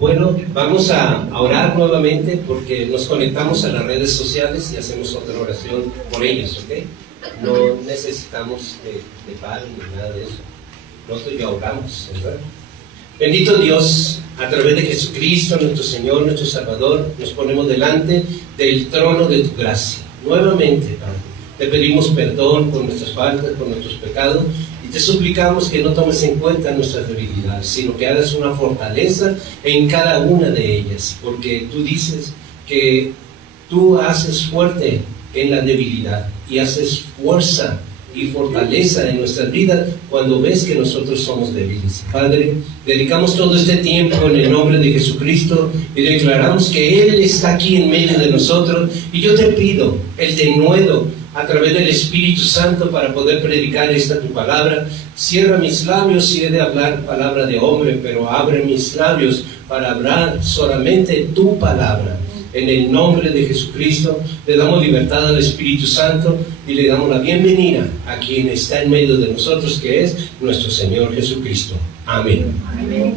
Bueno, vamos a orar nuevamente porque nos conectamos a las redes sociales y hacemos otra oración por ellos, ¿ok? No necesitamos de paro ni nada de eso. Nosotros ya oramos, ¿verdad? Bendito Dios, a través de Jesucristo, nuestro Señor, nuestro Salvador, nos ponemos delante del trono de tu gracia. Nuevamente, Padre, te pedimos perdón por nuestras faltas, por nuestros pecados, y te suplicamos que no tomes en cuenta nuestras debilidades, sino que hagas una fortaleza en cada una de ellas, porque tú dices que tú haces fuerte en la debilidad y haces fuerza y fortaleza en nuestras vidas cuando ves que nosotros somos débiles. Padre, dedicamos todo este tiempo en el nombre de Jesucristo y declaramos que Él está aquí en medio de nosotros, y yo te pido el denuedo a través del Espíritu Santo para poder predicar esta tu palabra. Cierra mis labios si he de hablar palabra de hombre, pero abre mis labios para hablar solamente tu palabra. En el nombre de Jesucristo le damos libertad al Espíritu Santo y le damos la bienvenida a quien está en medio de nosotros, que es nuestro Señor Jesucristo. Amén. Amén.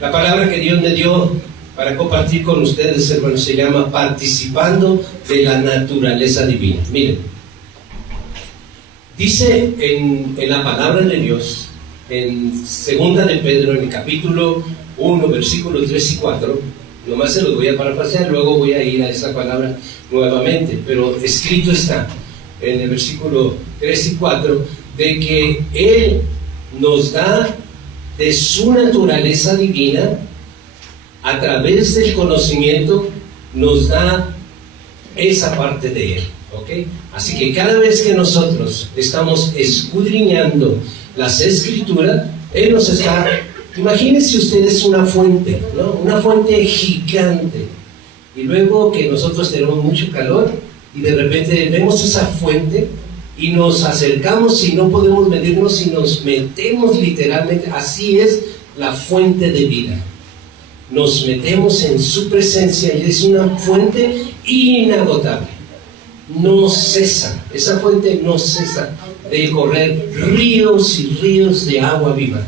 La palabra que Dios me dio para compartir con ustedes, hermanos, se llama participando de la naturaleza divina. Miren, dice en la palabra de Dios, en 2 de Pedro, en el capítulo 1, versículos 3 y 4, nomás se los voy a parafrasear, luego voy a ir a esa palabra nuevamente, pero escrito está en el versículo 3 y 4 de que Él nos da de su naturaleza divina, a través del conocimiento nos da esa parte de Él, ¿ok? Así que cada vez que nosotros estamos escudriñando las Escrituras, Él nos está... Imagínense ustedes una fuente, ¿no? Una fuente gigante, y luego que nosotros tenemos mucho calor y de repente vemos esa fuente y nos acercamos y no podemos medirnos y nos metemos literalmente. Así es la fuente de vida. Nos metemos en su presencia y es una fuente inagotable. No cesa, esa fuente no cesa de correr ríos y ríos de agua viva,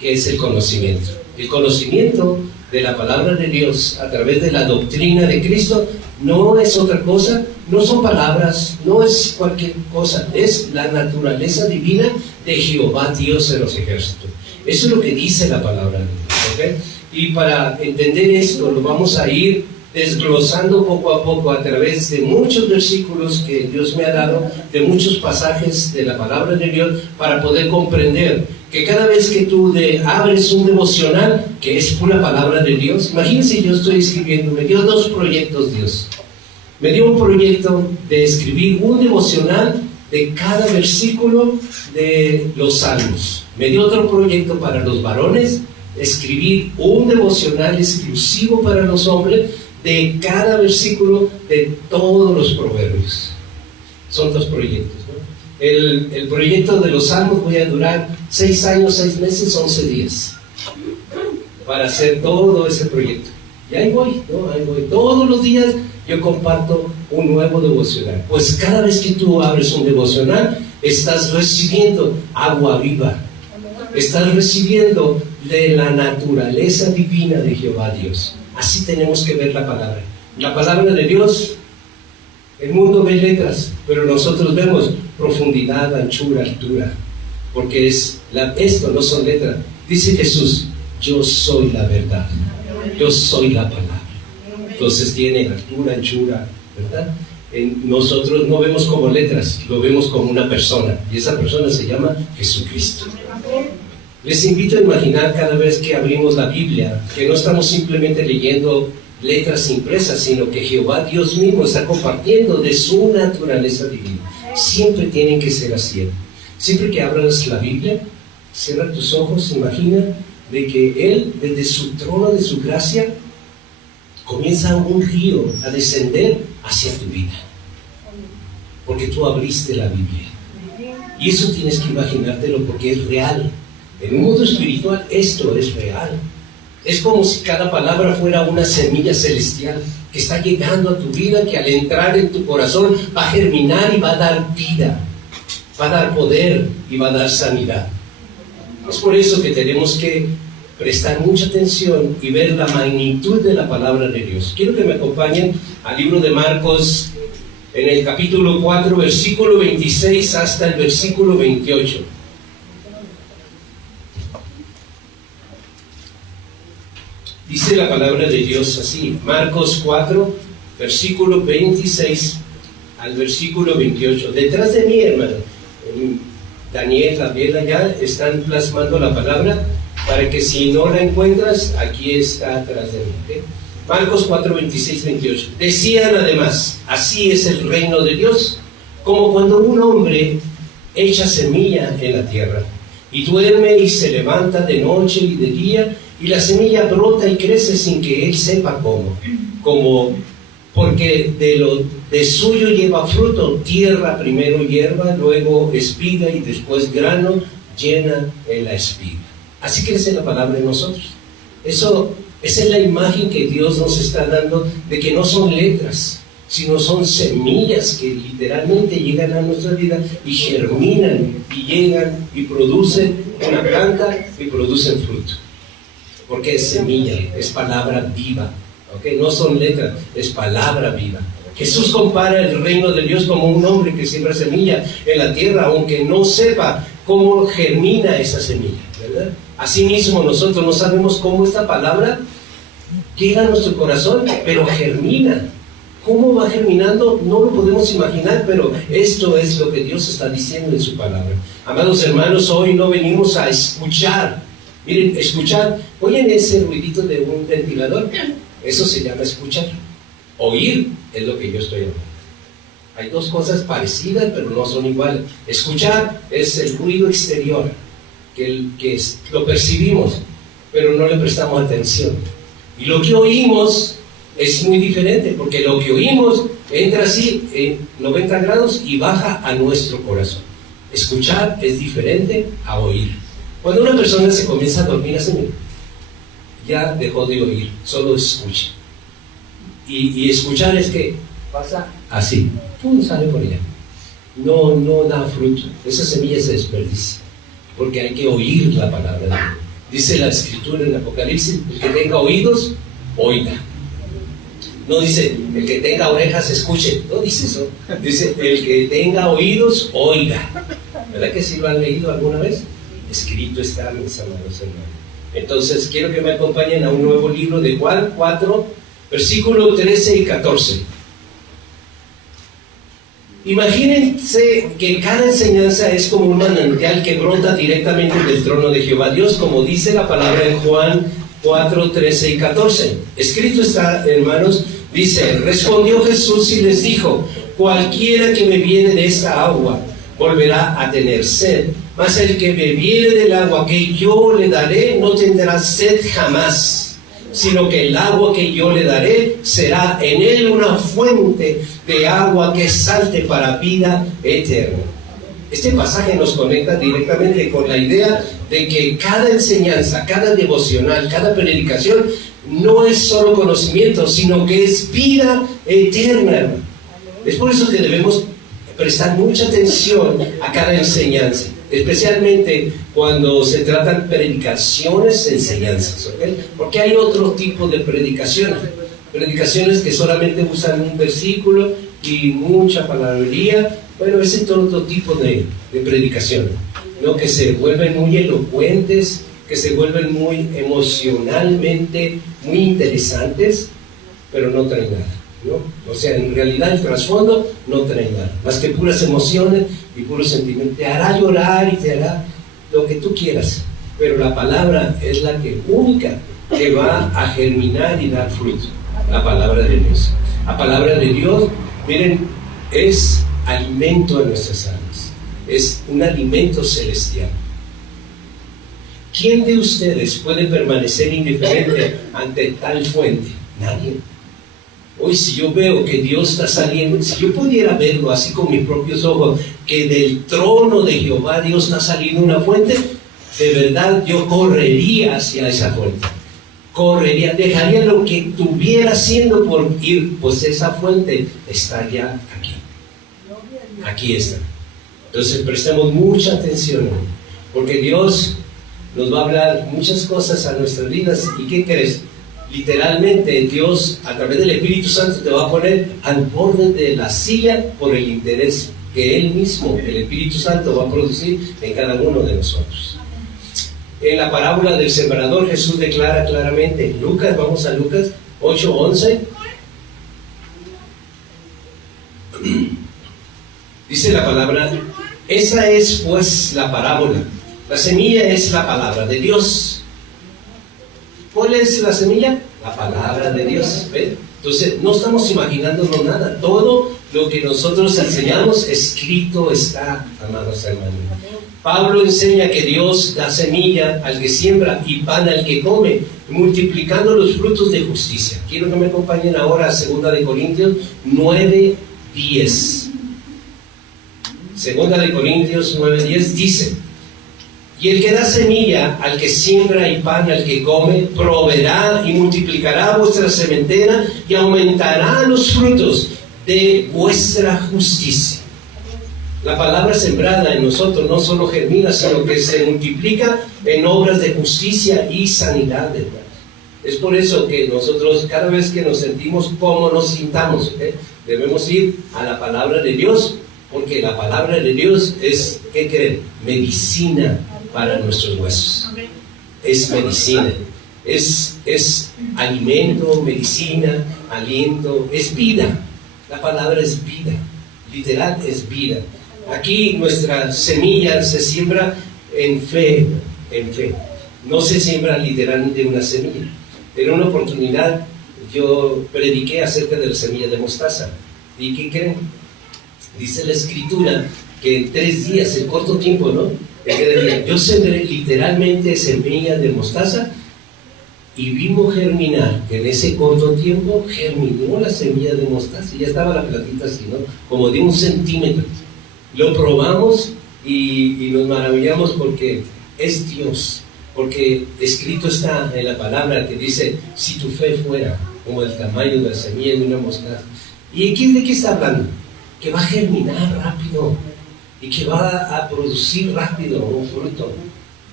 que es el conocimiento. El conocimiento de la palabra de Dios a través de la doctrina de Cristo no es otra cosa, no son palabras, no es cualquier cosa, es la naturaleza divina de Jehová Dios de los ejércitos. Eso es lo que dice la palabra de Dios, ¿okay? Y para entender esto lo vamos a ir desglosando poco a poco a través de muchos versículos que Dios me ha dado, de muchos pasajes de la palabra de Dios, para poder comprender que cada vez que tú abres un devocional que es pura palabra de Dios. Imagínense, yo estoy escribiendo, me dio 2 proyectos Dios. Me dio un proyecto de escribir un devocional de cada versículo de los Salmos. Me dio otro proyecto para los varones, escribir un devocional exclusivo para los hombres de cada versículo de todos los proverbios. Son 2 proyectos, ¿no? El proyecto de los Salmos voy a durar 6 años, 6 meses, 11 días para hacer todo ese proyecto. Y ahí voy, ¿no? Ahí voy. Todos los días yo comparto un nuevo devocional. Pues cada vez que tú abres un devocional, estás recibiendo agua viva. Estás recibiendo de la naturaleza divina de Jehová Dios. Así tenemos que ver la palabra. La palabra de Dios, el mundo ve letras, pero nosotros vemos profundidad, anchura, altura, porque esto no son letras. Dice Jesús, yo soy la verdad, yo soy la palabra. Entonces tiene altura, anchura, ¿verdad? Nosotros no vemos como letras, lo vemos como una persona, y esa persona se llama Jesucristo. Les invito a imaginar cada vez que abrimos la Biblia, que no estamos simplemente leyendo letras impresas, sino que Jehová Dios mismo está compartiendo de su naturaleza divina. Siempre tienen que ser así. Siempre que abras la Biblia, cierra tus ojos, imagina de que Él, desde su trono de su gracia, comienza un río a descender hacia tu vida, porque tú abriste la Biblia. Y eso tienes que imaginártelo, porque es real. En un mundo espiritual esto es real. Es como si cada palabra fuera una semilla celestial que está llegando a tu vida, que al entrar en tu corazón va a germinar y va a dar vida, va a dar poder y va a dar sanidad. Es por eso que tenemos que prestar mucha atención y ver la magnitud de la palabra de Dios. Quiero que me acompañen al libro de Marcos, en el capítulo 4, versículo 26 hasta el versículo 28. Dice la palabra de Dios así, Marcos 4, versículo 26 al versículo 28. Detrás de mí, hermano, Daniel, Gabriela ya están plasmando la palabra para que si no la encuentras, aquí está atrás de mí. ¿Okay? Marcos 4, 26, 28. Decían además, así es el reino de Dios, como cuando un hombre echa semilla en la tierra, y duerme y se levanta de noche y de día, y la semilla brota y crece sin que él sepa cómo, porque de suyo lleva fruto, tierra primero hierba, luego espiga y después grano llena en la espiga. Así crece la palabra en nosotros. Esa es la imagen que Dios nos está dando de que no son letras, sino son semillas que literalmente llegan a nuestra vida y germinan y llegan y producen una planta y producen fruto. Porque es semilla, es palabra viva. ¿Okay? No son letras, es palabra viva. Jesús compara el reino de Dios como un hombre que siembra semilla en la tierra, aunque no sepa cómo germina esa semilla, ¿verdad? Asimismo, nosotros no sabemos cómo esta palabra llega a nuestro corazón, pero germina. ¿Cómo va germinando? No lo podemos imaginar, pero esto es lo que Dios está diciendo en su palabra. Amados hermanos, hoy no venimos a escuchar. Miren, escuchar, ¿oyen ese ruidito de un ventilador? Eso se llama escuchar. Oír es lo que yo estoy hablando. Hay dos cosas parecidas, pero no son iguales. Escuchar es el ruido exterior, lo percibimos, pero no le prestamos atención. Y lo que oímos es muy diferente, porque lo que oímos entra así en 90 grados y baja a nuestro corazón. Escuchar es diferente a oír. Cuando una persona se comienza a dormir así, ya dejó de oír, solo escucha. Y escuchar es que pasa así, ¡pum!, sale por allá. No da fruto, esa semilla se desperdicia, porque hay que oír la palabra de Dios. Dice la Escritura en Apocalipsis, el que tenga oídos, oiga. No dice, el que tenga orejas, escuche. No dice eso. Dice, el que tenga oídos, oiga. ¿Verdad que sí lo han leído alguna vez? Escrito está, mis amados hermanos. Entonces, quiero que me acompañen a un nuevo libro de Juan 4, versículos 13 y 14. Imagínense que cada enseñanza es como un manantial que brota directamente del trono de Jehová Dios, como dice la palabra en Juan 4, 13 y 14. Escrito está, hermanos, dice, respondió Jesús y les dijo, cualquiera que bebiere de esta agua volverá a tener sed, mas el que bebiere del agua que yo le daré no tendrá sed jamás, sino que el agua que yo le daré será en él una fuente de agua que salte para vida eterna. Este pasaje nos conecta directamente con la idea de que cada enseñanza, cada devocional, cada predicación no es solo conocimiento, sino que es vida eterna. Es por eso que debemos prestar mucha atención a cada enseñanza, especialmente cuando se tratan predicaciones, enseñanzas, ¿okay? Porque hay otro tipo de predicaciones que solamente usan un versículo y mucha palabrería. Bueno, ese es otro tipo de predicación, ¿no? Que se vuelven muy elocuentes, que se vuelven muy emocionalmente muy interesantes, pero no traen nada, ¿no? O sea, en realidad el trasfondo no trae nada, más que puras emociones y puros sentimientos. Te hará llorar y te hará lo que tú quieras, pero la palabra es la única que va a germinar y dar fruto. La palabra de Dios. La palabra de Dios, miren, es alimento de nuestras almas, es un alimento celestial. ¿Quién de ustedes puede permanecer indiferente ante tal fuente? Nadie. Hoy, si yo veo que Dios está saliendo, si yo pudiera verlo así con mis propios ojos, que del trono de Jehová Dios está saliendo una fuente, de verdad yo correría hacia esa fuente. Correría, dejaría lo que estuviera haciendo por ir, pues esa fuente está ya aquí. Aquí está. Entonces prestemos mucha atención, porque Dios nos va a hablar muchas cosas a nuestras vidas. ¿Y qué crees? Literalmente Dios a través del Espíritu Santo te va a poner al borde de la silla por el interés que Él mismo, el Espíritu Santo, va a producir en cada uno de nosotros. En la parábola del sembrador, Jesús declara claramente, Lucas, vamos a Lucas 8:11, dice la palabra, esa es pues la parábola. La semilla es la palabra de Dios. ¿Cuál es la semilla? La palabra de Dios. ¿Ven? Entonces, no estamos imaginándonos nada. Todo lo que nosotros enseñamos, escrito está, amados hermanos. Pablo enseña que Dios da semilla al que siembra y pan al que come, multiplicando los frutos de justicia. Quiero que me acompañen ahora a 2 Corintios 9:10. 2 Corintios 9:10 dice, y el que da semilla al que siembra y pan al que come, proveerá y multiplicará vuestra sementera y aumentará los frutos de vuestra justicia. La palabra sembrada en nosotros no solo germina, sino que se multiplica en obras de justicia y sanidad, hermanos. Es por eso que nosotros, cada vez que nos sentimos como nos sintamos, debemos ir a la palabra de Dios, porque la palabra de Dios es, ¿qué creen? Medicina para nuestros huesos. Es medicina, es alimento, medicina, aliento, es vida. La palabra es vida, literal es vida. Aquí nuestra semilla se siembra en fe, en fe. No se siembra literalmente una semilla. En una oportunidad yo prediqué acerca de la semilla de mostaza. ¿Y qué creen? Dice la Escritura que en 3 días, en corto tiempo, ¿no? Yo sembré literalmente semilla de mostaza y vimos germinar, que en ese corto tiempo germinó la semilla de mostaza y ya estaba la platita así, ¿no? Como de 1 centímetro. Lo probamos y nos maravillamos porque es Dios, porque escrito está en la palabra que dice, si tu fe fuera como el tamaño de la semilla de una mostaza. ¿Y aquí de qué está hablando? Que va a germinar rápido y que va a producir rápido un fruto.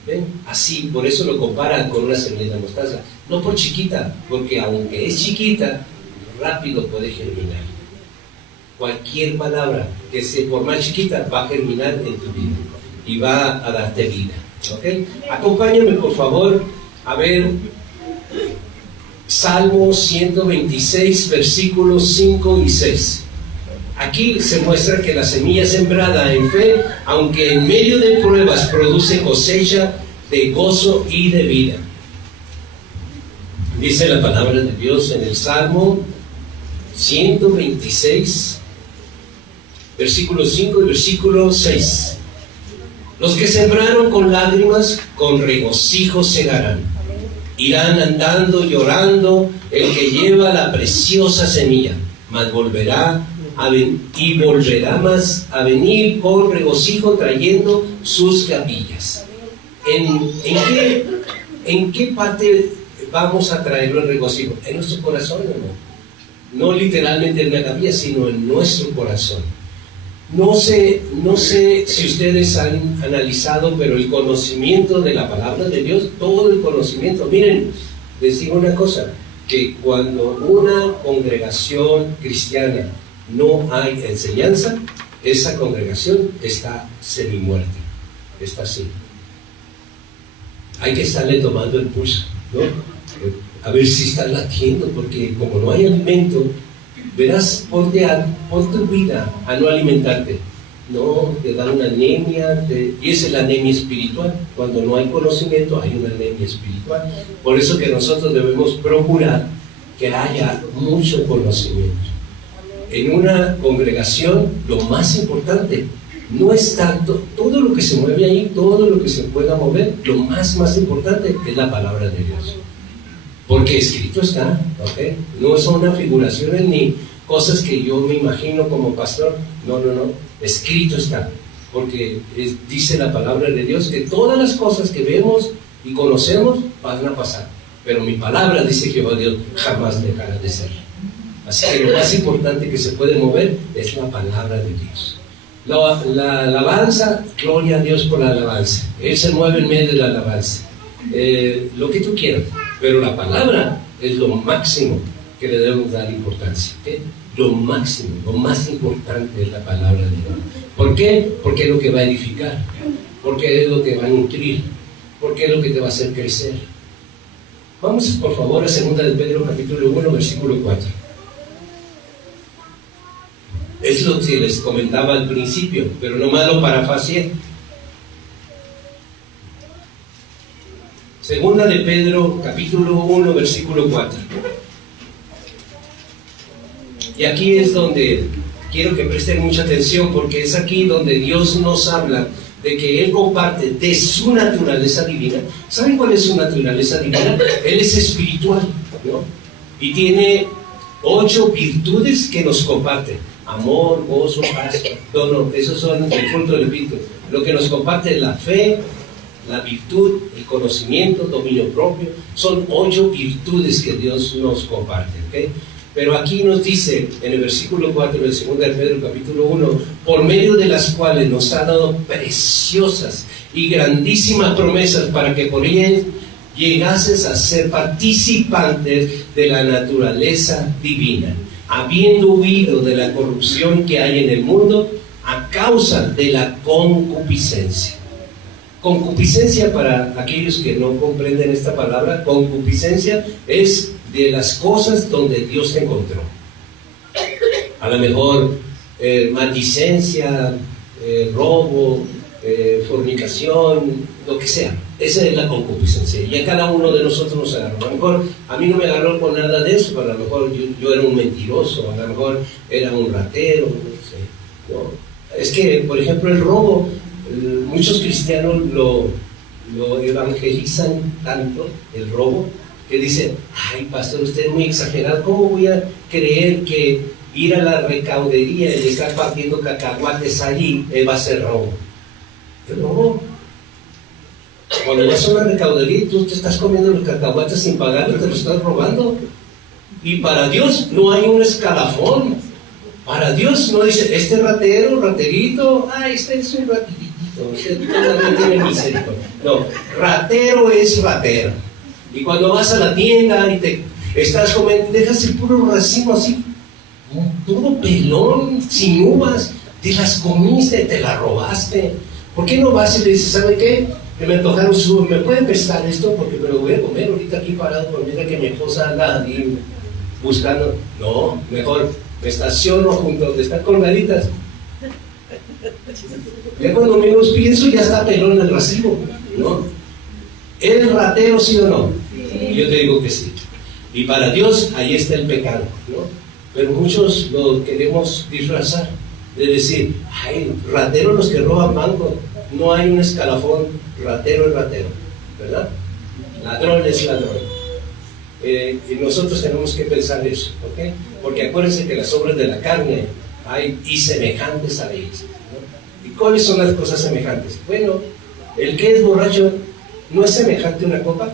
¿Ven? Así, por eso lo comparan con una semilla de mostaza. No por chiquita, porque aunque es chiquita, rápido puede germinar. Cualquier palabra que sea por más chiquita va a germinar en tu vida y va a darte vida. ¿Okay? Acompáñame por favor a ver Salmo 126, versículos 5 y 6. Aquí se muestra que la semilla sembrada en fe, aunque en medio de pruebas, produce cosecha de gozo y de vida. Dice la palabra de Dios en el Salmo 126, versículo 5 y versículo 6. Los que sembraron con lágrimas, con regocijo segarán. Irán andando llorando el que lleva la preciosa semilla, mas volverá más a venir con regocijo trayendo sus capillas. ¿En qué parte vamos a traerlo el regocijo? En nuestro corazón, hermano. No literalmente en la capilla, sino en nuestro corazón. No sé si ustedes han analizado, pero el conocimiento de la palabra de Dios, todo el conocimiento, miren, les digo una cosa, que cuando una congregación cristiana no hay enseñanza, esa congregación está semi-muerta, está así. Hay que estarle tomando el pulso, ¿no? A ver si está latiendo, porque como no hay alimento, verás, pon tu vida a no alimentarte. No, te da una anemia, y esa es la anemia espiritual. Cuando no hay conocimiento, hay una anemia espiritual. Por eso que nosotros debemos procurar que haya mucho conocimiento. En una congregación, lo más importante no es tanto todo lo que se mueve ahí, todo lo que se pueda mover, lo más importante es la palabra de Dios. Porque escrito está, ¿ok? No son unas figuraciones ni cosas que yo me imagino como pastor. No. Escrito está. Porque dice la palabra de Dios que todas las cosas que vemos y conocemos van a pasar. Pero mi palabra, dice Jehová Dios, jamás dejará de ser. Así que lo más importante que se puede mover es la palabra de Dios. La alabanza, gloria a Dios por la alabanza. Él se mueve en medio de la alabanza. lo que tú quieras, pero la palabra es lo máximo que le debemos dar importancia, ¿okay? Lo máximo, lo más importante es la palabra de Dios. ¿Por qué? Porque es lo que va a edificar, porque es lo que va a nutrir, porque es lo que te va a hacer crecer. Vamos por favor a 2 de Pedro capítulo 1 versículo 4. Es lo que les comentaba al principio, pero nomás lo parafraseé. 2 de Pedro capítulo 1 versículo 4. Y aquí es donde quiero que presten mucha atención, porque es aquí donde Dios nos habla de que Él comparte de su naturaleza divina. ¿Saben cuál es su naturaleza divina? Él es espiritual, ¿no? Y tiene 8 virtudes que nos comparten: amor, gozo, paz, no, esos son el fruto del Espíritu. Lo que nos comparte es la fe, la virtud, el conocimiento, dominio propio. Son 8 virtudes que Dios nos comparte, ¿ok? Pero aquí nos dice en el versículo 4 del 2 de Pedro capítulo 1, por medio de las cuales nos ha dado preciosas y grandísimas promesas, para que por ellas llegases a ser participantes de la naturaleza divina, habiendo huido de la corrupción que hay en el mundo a causa de la concupiscencia. Concupiscencia, para aquellos que no comprenden esta palabra, concupiscencia es de las cosas donde Dios te encontró. A lo mejor maldicencia, robo, fornicación, lo que sea. Esa es la concupiscencia. Y a cada uno de nosotros nos agarró. A lo mejor a mí no me agarró con nada de eso, pero a lo mejor yo era un mentiroso, a lo mejor era un ratero, no sé. No. Es que, por ejemplo, el robo, muchos cristianos lo evangelizan tanto, el robo, que dicen: ay, pastor, usted es muy exagerado. ¿Cómo voy a creer que ir a la recaudería y estar partiendo cacahuates allí va a ser robo? ¿Qué robo? Cuando vas a una recaudería y tú te estás comiendo los cacahuates sin pagarlo, te lo estás robando. Y para Dios no hay un escalafón. Para Dios no dice: este ratero, raterito, ay, este es un ratito, usted no tiene misericordia. No, ratero es ratero. Y cuando vas a la tienda y te estás comiendo, dejas el puro racimo así, todo pelón, sin uvas, te las comiste, te las robaste. ¿Por qué no vas y le dices: ¿sabe qué? Que me antojaron su, ¿me pueden prestar esto? Porque me lo voy a comer ahorita aquí parado, por mira que mi esposa anda ahí buscando. No, mejor me estaciono junto a donde están colgaditas. Ya cuando menos pienso, ya está pelón el racimo, ¿no? ¿Eres ratero, sí o no? Sí. Yo te digo que sí. Y para Dios ahí está el pecado, ¿no? Pero muchos lo queremos disfrazar, de decir: ay, ratero los que roban banco. No hay un escalafón, ratero es ratero, ¿verdad? Ladrón es ladrón. Y nosotros tenemos que pensar eso, ¿ok? Porque acuérdense que las obras de la carne hay y semejantes a ellas, ¿no? ¿Y cuáles son las cosas semejantes? Bueno, el que es borracho ¿no es semejante a una copa?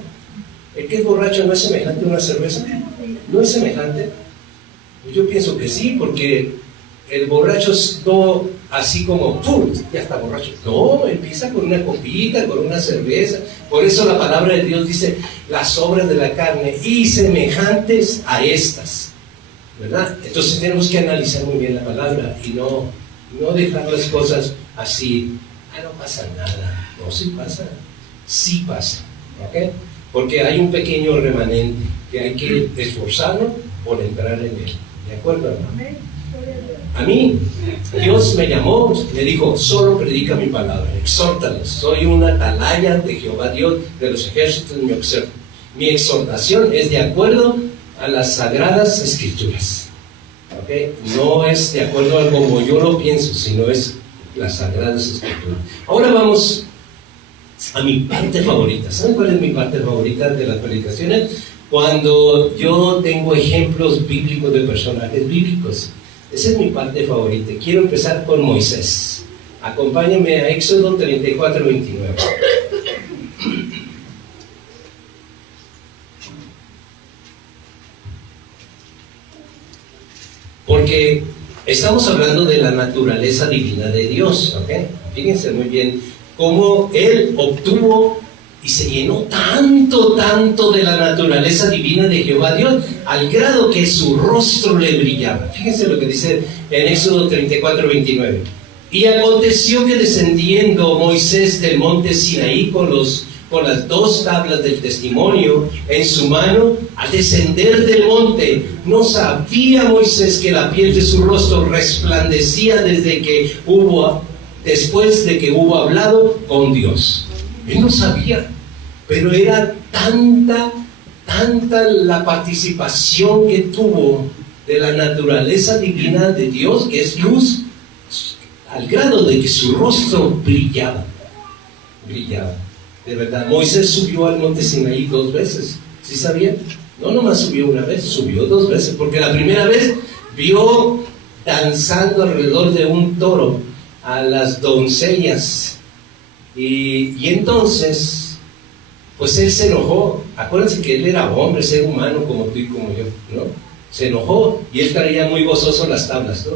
¿El que es borracho no es semejante a una cerveza? ¿No es semejante? Pues yo pienso que sí, porque el borracho es todo así como ¡pum! Ya está borracho. No, empieza con una copita, con una cerveza. Por eso la palabra de Dios dice: las obras de la carne y semejantes a estas, ¿verdad? Entonces tenemos que analizar muy bien la palabra y no dejar las cosas así. Ah, no pasa nada. No, sí pasa. Sí pasa, ¿ok? Porque hay un pequeño remanente que hay que esforzarnos por entrar en él. ¿De acuerdo, hermano? A mí, Dios me llamó, me dijo: solo predica mi palabra, exhórtalos. Soy una atalaya de Jehová Dios de los ejércitos. Mi exhortación es de acuerdo a las sagradas escrituras, ¿okay? No es de acuerdo a como yo lo pienso, sino es las sagradas escrituras. Ahora vamos a mi parte favorita. ¿Saben cuál es mi parte favorita de las predicaciones? Cuando yo tengo ejemplos bíblicos de personajes bíblicos. Esa es mi parte favorita. Quiero empezar con Moisés. Acompáñenme a Éxodo 34, 29. Porque estamos hablando de la naturaleza divina de Dios, ¿ok? Fíjense muy bien cómo Él obtuvo y se llenó tanto de la naturaleza divina de Jehová Dios, al grado que su rostro le brillaba. Fíjense lo que dice en Éxodo 34:29. Y aconteció que descendiendo Moisés del monte Sinaí con las 2 tablas del testimonio en su mano, al descender del monte, no sabía Moisés que la piel de su rostro resplandecía después de que hubo hablado con Dios. Él no sabía, pero era tanta la participación que tuvo de la naturaleza divina de Dios, que es luz, al grado de que su rostro brillaba. De verdad, Moisés subió al monte Sinaí 2 veces. ¿Sí sabían? No nomás subió una vez, subió 2 veces, porque la primera vez vio danzando alrededor de un toro a las doncellas, y entonces pues él se enojó. Acuérdense que él era hombre, ser humano como tú y como yo, ¿no? Se enojó y él traía muy gozoso las tablas, ¿no?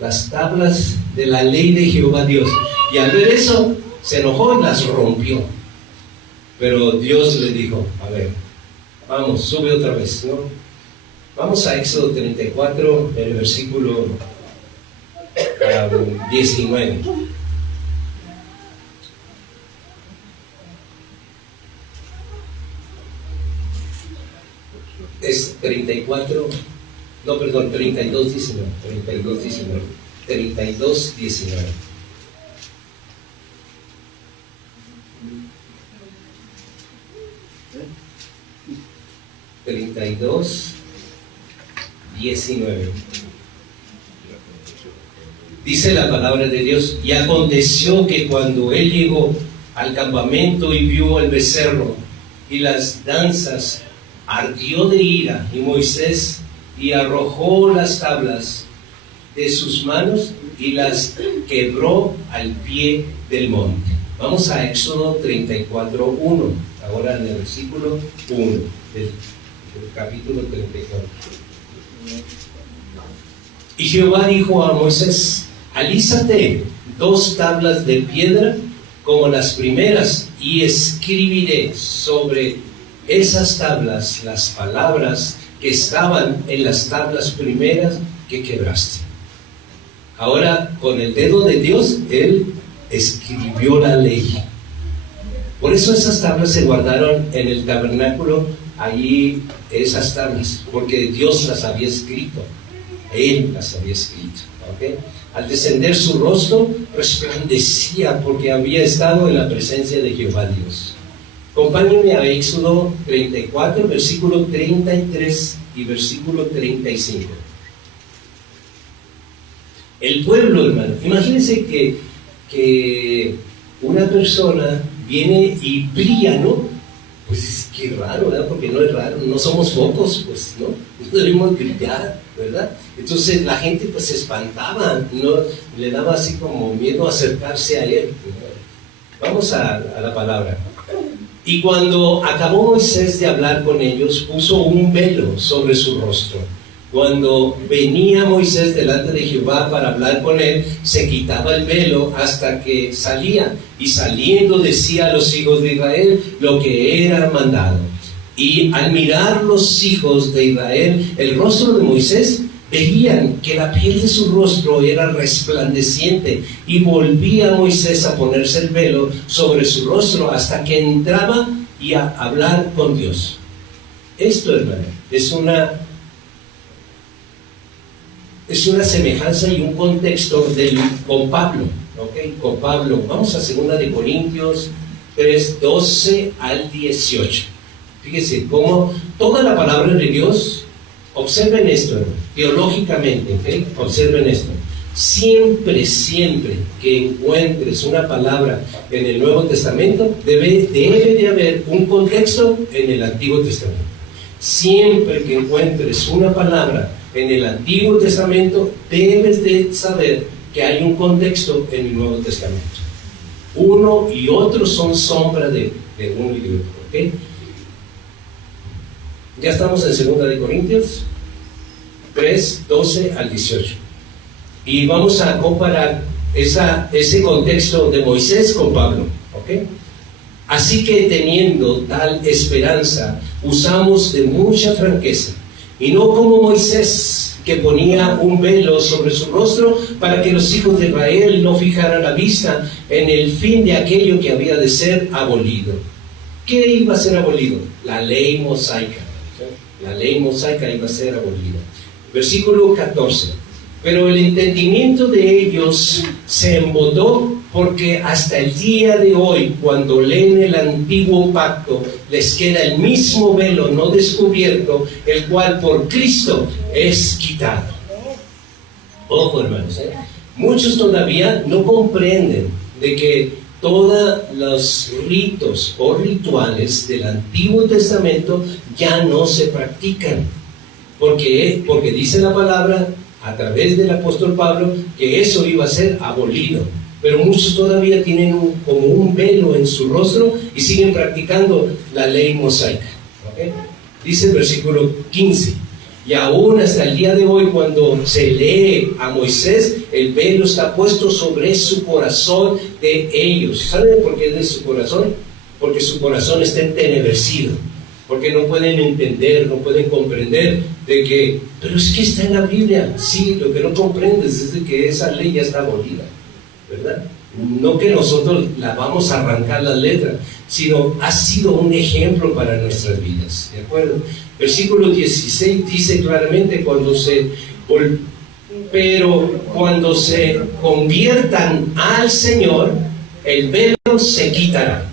Las tablas de la ley de Jehová Dios, y al ver eso se enojó y las rompió. Pero Dios le dijo: a ver, vamos, sube otra vez, ¿no? Vamos a Éxodo 34, el versículo 19. Es 34, no, perdón, 32, 19. 32, 19. 32, 19. Dice la palabra de Dios: y aconteció que cuando él llegó al campamento y vio el becerro y las danzas, ardió de ira, y Moisés arrojó las tablas de sus manos y las quebró al pie del monte. Vamos a Éxodo 34:1, ahora en el versículo 1 del capítulo 34. Y Jehová dijo a Moisés: alízate 2 tablas de piedra como las primeras, y escribiré sobre esas tablas las palabras que estaban en las tablas primeras que quebraste. Ahora, con el dedo de Dios, él escribió la ley. Por eso esas tablas se guardaron en el tabernáculo, allí esas tablas, porque Dios las había escrito. Él las había escrito, ¿okay? Al descender su rostro resplandecía, porque había estado en la presencia de Jehová Dios. Acompáñenme a Éxodo 34, versículo 33 y versículo 35. El pueblo, hermano, imagínense que una persona viene y brilla, ¿no? Pues es que raro, ¿verdad? Porque no es raro, no somos focos, pues, ¿no? No debemos brillar, ¿verdad? Entonces la gente pues se espantaba, ¿no? Le daba así como miedo acercarse a él. Vamos a la palabra. Y cuando acabó Moisés de hablar con ellos, puso un velo sobre su rostro. Cuando venía Moisés delante de Jehová para hablar con él, se quitaba el velo hasta que salía, y saliendo decía a los hijos de Israel lo que era mandado. Y al mirar los hijos de Israel el rostro de Moisés, veían que la piel de su rostro era resplandeciente, y volvía Moisés a ponerse el velo sobre su rostro hasta que entraba y a hablar con Dios. Esto, hermano, es una semejanza y un contexto con Pablo, ¿okay? Con Pablo. Vamos a 2 de Corintios 3, 12 al 18. Fíjense cómo toda la palabra de Dios, observen esto, hermano, teológicamente, ¿okay? Observen esto. Siempre que encuentres una palabra en el Nuevo Testamento, debe de haber un contexto en el Antiguo Testamento. Siempre que encuentres una palabra en el Antiguo Testamento, debes de saber que hay un contexto en el Nuevo Testamento. Uno y otro son sombra de uno y de otro, ¿ok? Ya estamos en 2 de Corintios 3, 12 al 18. Y vamos a comparar ese contexto de Moisés con Pablo, ¿ok? Así que teniendo tal esperanza, usamos de mucha franqueza, y no como Moisés, que ponía un velo sobre su rostro para que los hijos de Israel no fijaran la vista en el fin de aquello que había de ser abolido. ¿Qué iba a ser abolido? La ley mosaica. La ley mosaica iba a ser abolida. Versículo 14. Pero el entendimiento de ellos se embotó, porque hasta el día de hoy, cuando leen el antiguo pacto, les queda el mismo velo no descubierto, el cual por Cristo es quitado. Ojo, hermanos, muchos todavía no comprenden de que todos los ritos o rituales del Antiguo Testamento ya no se practican. Porque dice la palabra a través del apóstol Pablo que eso iba a ser abolido. Pero muchos todavía tienen como un velo en su rostro y siguen practicando la ley mosaica. ¿Okay? Dice el versículo 15. Y aún hasta el día de hoy, cuando se lee a Moisés, el velo está puesto sobre su corazón de ellos. ¿Saben por qué es de su corazón? Porque su corazón está entenebrecido. Porque no pueden entender, no pueden comprender de que, pero es que está en la Biblia. Sí, lo que no comprendes es de que esa ley ya está abolida, ¿verdad? No que nosotros la vamos a arrancar la letra, sino ha sido un ejemplo para nuestras vidas, ¿de acuerdo? Versículo 16 dice claramente, pero cuando se conviertan al Señor, el velo se quitará.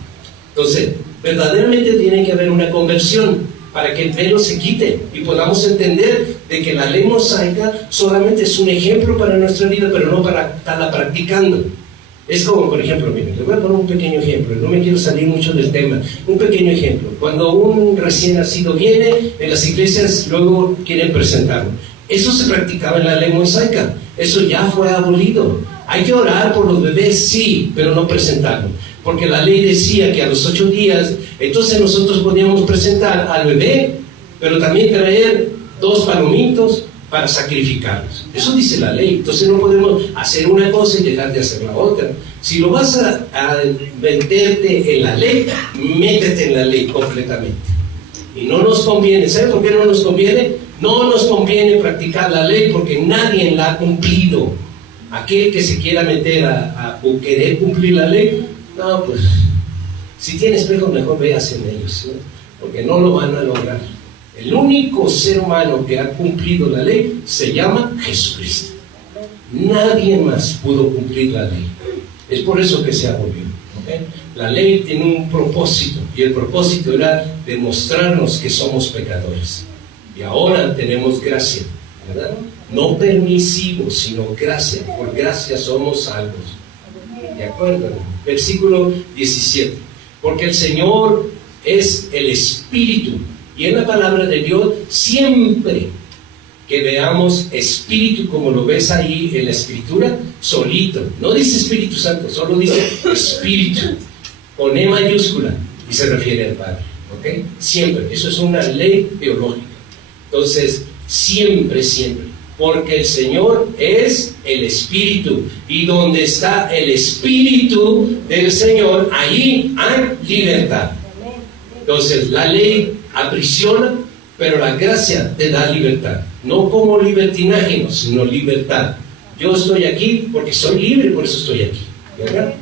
Entonces, verdaderamente tiene que haber una conversión para que el velo se quite y podamos entender de que la ley mosaica solamente es un ejemplo para nuestra vida, pero no para estarla practicando. Es como, por ejemplo, miren, le voy a poner un pequeño ejemplo, no me quiero salir mucho del tema. Un pequeño ejemplo: cuando un recién nacido viene, en las iglesias luego quieren presentarlo. Eso se practicaba en la ley mosaica, eso ya fue abolido. Hay que orar por los bebés, sí, pero no presentarlo. Porque la ley decía que a los 8 días, entonces nosotros podíamos presentar al bebé, pero también traer 2 palomitos para sacrificarlos. Eso dice la ley. Entonces no podemos hacer una cosa y dejar de hacer la otra. Si lo vas a meterte en la ley, métete en la ley completamente. Y no nos conviene. ¿Sabe por qué no nos conviene? No nos conviene practicar la ley porque nadie la ha cumplido. Aquel que se quiera meter a querer cumplir la ley, no, pues, si tiene espejos, mejor veas en ellos, ¿no? Porque no lo van a lograr. El único ser humano que ha cumplido la ley se llama Jesucristo. Nadie más pudo cumplir la ley. Es por eso que se abolió. ¿Okay? La ley tiene un propósito, y el propósito era demostrarnos que somos pecadores. Y ahora tenemos gracia, ¿verdad? No permisivo, sino gracia. Por gracia somos salvos. ¿De acuerdo? Versículo 17. Porque el Señor es el Espíritu. Y en la palabra de Dios, siempre que veamos Espíritu, como lo ves ahí en la Escritura, solito. No dice Espíritu Santo, solo dice Espíritu, con E mayúscula, y se refiere al Padre. ¿Ok? Siempre. Eso es una ley teológica. Entonces, siempre, siempre. Porque el Señor es el Espíritu, y donde está el Espíritu del Señor, ahí hay libertad. Entonces la ley aprisiona, pero la gracia te da libertad, no como libertinaje, no, sino libertad. Yo estoy aquí porque soy libre, por eso estoy aquí, ¿verdad?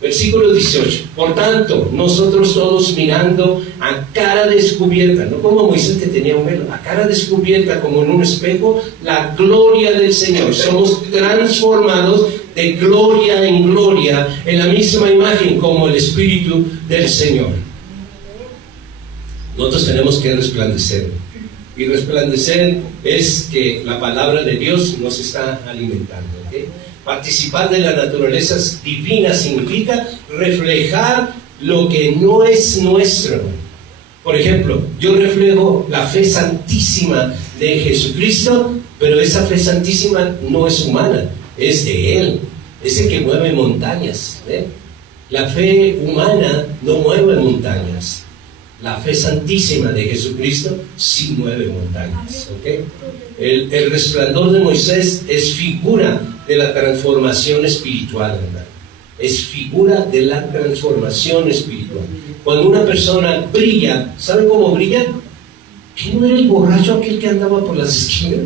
Versículo 18. Por tanto, nosotros todos mirando a cara descubierta, no como Moisés que tenía un velo, a cara descubierta como en un espejo, la gloria del Señor. Somos transformados de gloria en gloria en la misma imagen como el Espíritu del Señor. Nosotros tenemos que resplandecer. Y resplandecer es que la palabra de Dios nos está alimentando. ¿Okay? Participar de la naturaleza divina significa reflejar lo que no es nuestro. Por ejemplo, yo reflejo la fe santísima de Jesucristo, pero esa fe santísima no es humana, es de Él. Es el que mueve montañas. La fe humana no mueve montañas. La fe santísima de Jesucristo sí mueve montañas. ¿Okay? El resplandor de Moisés es figura de la transformación espiritual, ¿verdad? es figura de la transformación espiritual. Cuando una persona brilla, ¿saben cómo brilla? ¿Que no era el borracho aquel que andaba por las esquinas?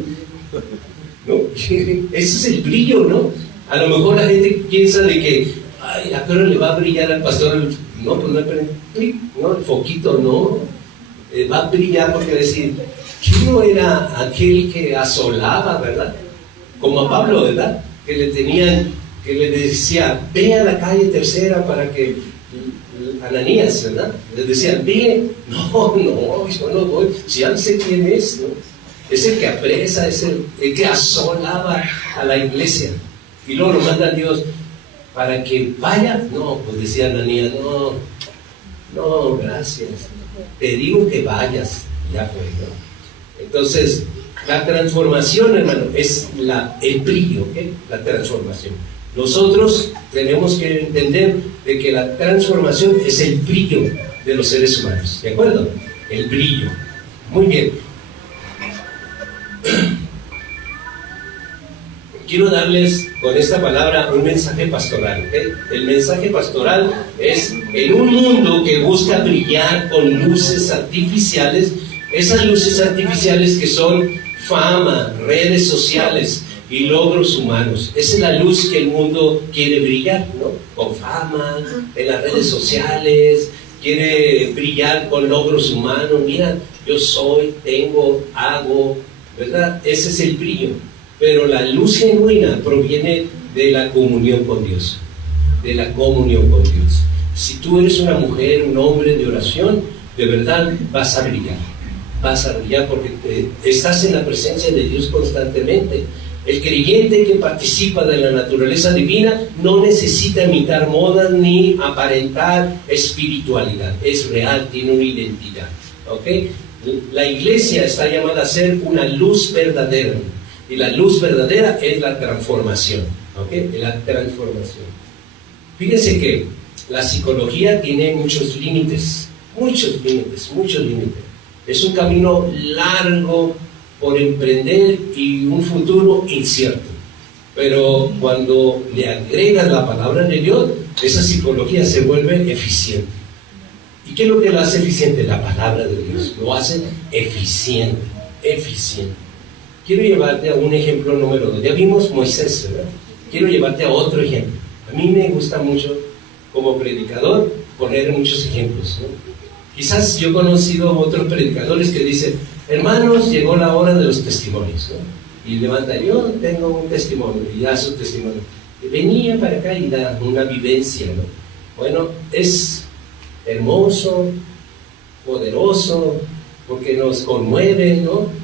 ¿No? Ese es el brillo, ¿no? A lo mejor la gente piensa de que, ay, ¿a qué hora le va a brillar al pastor? No, pues no, el foquito no. Va a brillar porque decir, ¿quién no era aquel que asolaba, verdad? Como a Pablo, ¿verdad? Que le decía, ve a la calle Tercera para que Ananías, ¿verdad? Le decían, ve, no, yo no voy, si ya no sé quién es, ¿no? Es el que apresa, es el que asolaba a la iglesia. Y luego lo manda Dios para que vaya. No, pues decía Ananías, no, gracias. Te digo que vayas, ya fue, ¿no? Entonces, la transformación, hermano, es el brillo, ¿okay? La transformación. Nosotros tenemos que entender de que la transformación es el brillo de los seres humanos, ¿de acuerdo? El brillo. Muy bien. Quiero darles con esta palabra un mensaje pastoral, ¿okay? El mensaje pastoral es: en un mundo que busca brillar con luces artificiales, esas luces artificiales que son fama, redes sociales y logros humanos. Esa es la luz que el mundo quiere brillar, ¿no? Con fama, en las redes sociales, quiere brillar con logros humanos. Mira, yo soy, tengo, hago, ¿verdad? Ese es el brillo. Pero la luz genuina proviene de la comunión con Dios, de la comunión con Dios. Si tú eres una mujer, un hombre de oración, de verdad vas a brillar porque estás en la presencia de Dios constantemente. El creyente que participa de la naturaleza divina no necesita imitar modas ni aparentar espiritualidad. Es real, tiene una identidad, ¿okay? La iglesia está llamada a ser una luz verdadera. Y la luz verdadera es la transformación, ¿okay? La transformación. Fíjense que la psicología tiene muchos límites. Es un camino largo por emprender y un futuro incierto. Pero cuando le agregas la palabra de Dios, esa psicología se vuelve eficiente. ¿Y qué es lo que la hace eficiente? La palabra de Dios lo hace eficiente. Quiero llevarte a un ejemplo número 2. Ya vimos Moisés, ¿verdad? Quiero llevarte a otro ejemplo. A mí me gusta mucho, como predicador, poner muchos ejemplos, ¿no? Quizás yo he conocido otros predicadores que dicen, hermanos, llegó la hora de los testimonios, ¿no? Y levanta, yo tengo un testimonio, y da su testimonio. Venía para acá y da una vivencia, ¿no? Bueno, es hermoso, poderoso, porque nos conmueve, ¿no?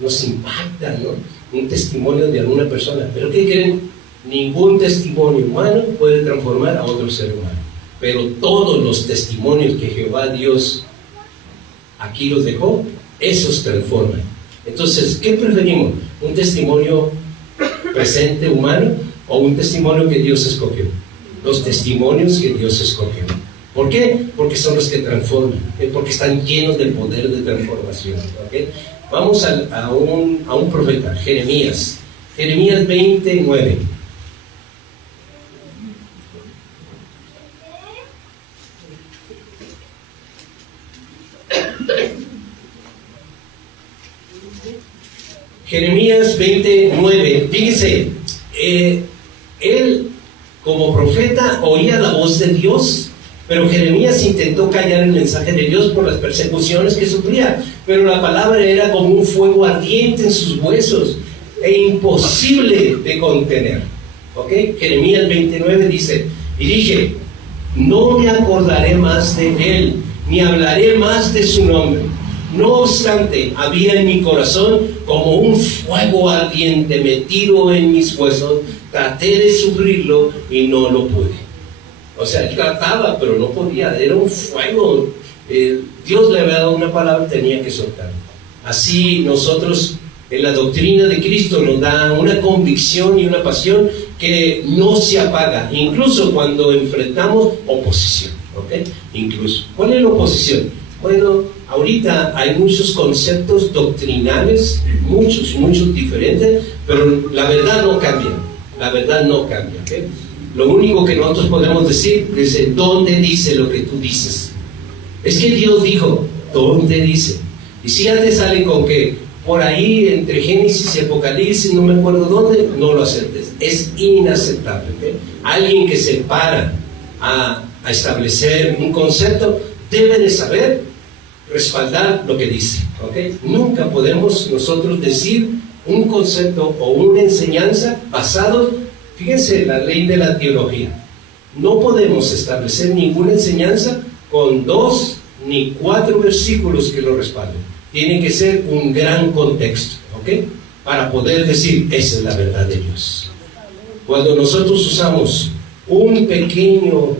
Nos impacta, ¿no? Un testimonio de alguna persona. Pero ¿qué creen? Ningún testimonio humano puede transformar a otro ser humano. Pero todos los testimonios que Jehová Dios aquí los dejó, esos transforman. Entonces, ¿qué preferimos? ¿Un testimonio presente humano o un testimonio que Dios escogió? Los testimonios que Dios escogió. ¿Por qué? Porque son los que transforman, porque están llenos del poder de transformación, ¿okay? Vamos a un profeta, Jeremías 29. Jeremías 29, fíjense, él como profeta oía la voz de Dios, pero Jeremías intentó callar el mensaje de Dios por las persecuciones que sufría, pero la palabra era como un fuego ardiente en sus huesos e imposible de contener, ¿ok? Jeremías 29 dice, y dije, no me acordaré más de él, ni hablaré más de su nombre. No obstante, había en mi corazón como un fuego ardiente metido en mis huesos. Traté de sufrirlo y no lo pude. O sea, él trataba, pero no podía. Era un fuego. Dios le había dado una palabra y tenía que soltar. Así nosotros, en la doctrina de Cristo, nos da una convicción y una pasión que no se apaga, incluso cuando enfrentamos oposición. ¿Okay? Incluso. ¿Cuál es la oposición? Bueno, ahorita hay muchos conceptos doctrinales, muchos diferentes, pero la verdad no cambia. La verdad no cambia. ¿Okay? lo único que nosotros podemos decir es ¿dónde dice lo que tú dices? Es que Dios dijo, ¿dónde dice? Y si ya te salen con que por ahí entre Génesis y Apocalipsis, no me acuerdo dónde, no lo aceptes. Es inaceptable. ¿Okay? Alguien que se para a establecer un concepto debe de saber respaldar lo que dice. ¿Okay? Nunca podemos nosotros decir un concepto o una enseñanza basado, fíjense, la ley de la teología. No podemos establecer ninguna enseñanza con 2 ni 4 versículos que lo respalden. Tiene que ser un gran contexto, ¿ok? Para poder decir, esa es la verdad de Dios. Cuando nosotros usamos un pequeño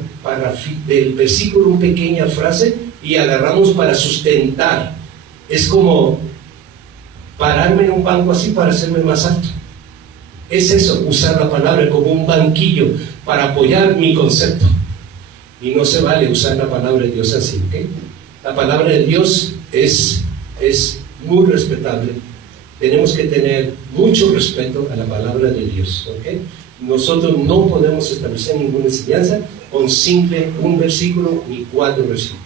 del versículo, una pequeña frase, y agarramos para sustentar, es como pararme en un banco así para hacerme más alto. Es eso, usar la palabra como un banquillo para apoyar mi concepto. Y no se vale usar la palabra de Dios así, ¿ok? La palabra de Dios es muy respetable. Tenemos que tener mucho respeto a la palabra de Dios, ¿ok? Nosotros no podemos establecer ninguna enseñanza con simple un versículo ni 4 versículos.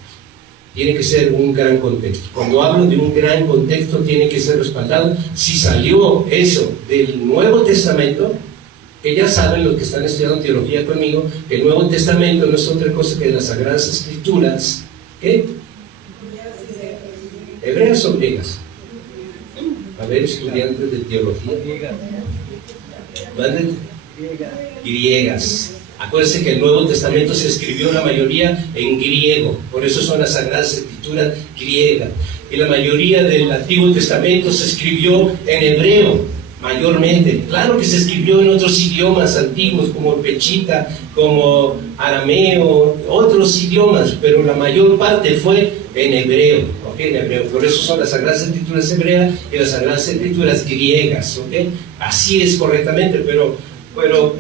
Tiene que ser un gran contexto. Cuando hablo de un gran contexto, tiene que ser respaldado. Si salió eso del Nuevo Testamento, que ya saben los que están estudiando teología conmigo, que el Nuevo Testamento no es otra cosa que las Sagradas Escrituras, ¿qué? ¿Hebreas o griegas? A ver, estudiantes de teología. Griegas. Acuérdense que el Nuevo Testamento se escribió la mayoría en griego, por eso son las Sagradas Escrituras griegas. Y la mayoría del Antiguo Testamento se escribió en hebreo, mayormente. Claro que se escribió en otros idiomas antiguos, como el pechita, como arameo, otros idiomas, pero la mayor parte fue en hebreo, ¿ok? En hebreo. Por eso son las Sagradas Escrituras hebreas y las Sagradas Escrituras griegas, ¿ok? Así es correctamente, pero